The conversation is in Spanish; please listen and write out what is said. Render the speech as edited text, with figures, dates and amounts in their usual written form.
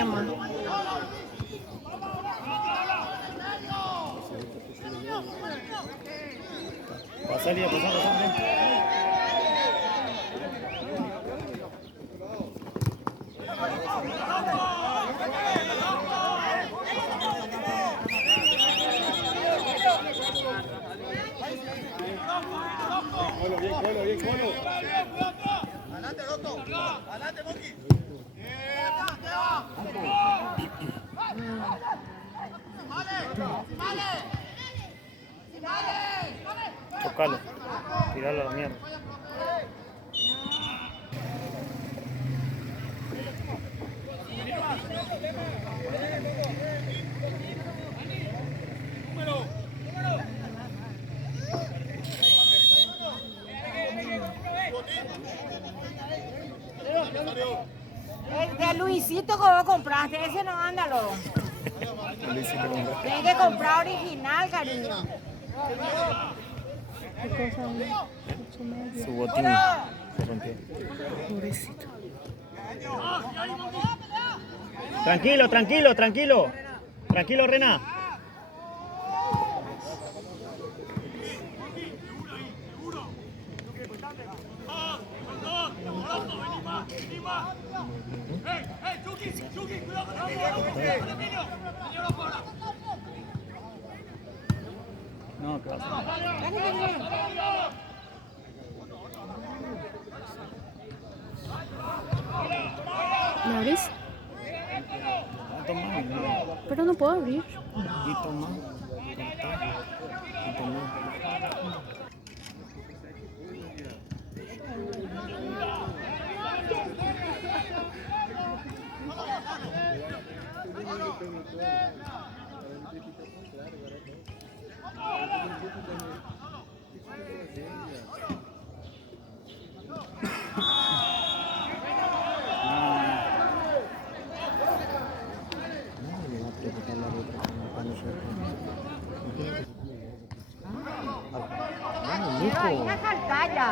¿Qué más? Pasale, pasale. Bien, Colo. Adelante, Loto. Adelante, Moki. Chocalo. Tiralo a la mierda. El de Luisito que vos compraste, ese no anda, loco. Tienes que comprar original, cariño. ¿Qué cosa? Su botín se rompió. Pobrecito. Tranquilo, Rena. No, ¿qué va a hacer? ¿Me abrís? Toma. Pero no puedo abrir. Y toma. Y toma. Hay una saltalla.